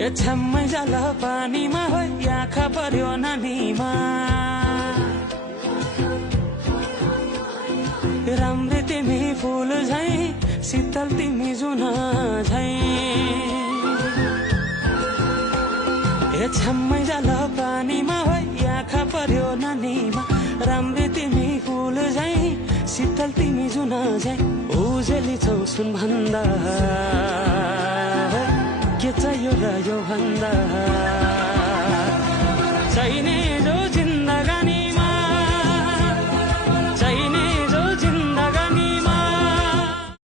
ए छम्मै जाल पानीमा हो आँखा पर्यो नानीमा राम्रै तिमी फुल झै शीतल तिमी जुन झै ए छम्मै जाल पानीमा हो आँखा पर्यो नानीमा राम्रै तिमी फुल झै शीतल तिमी जुन झै उजेली छौ सुन भन्दा के चाहियो र यो भन्दा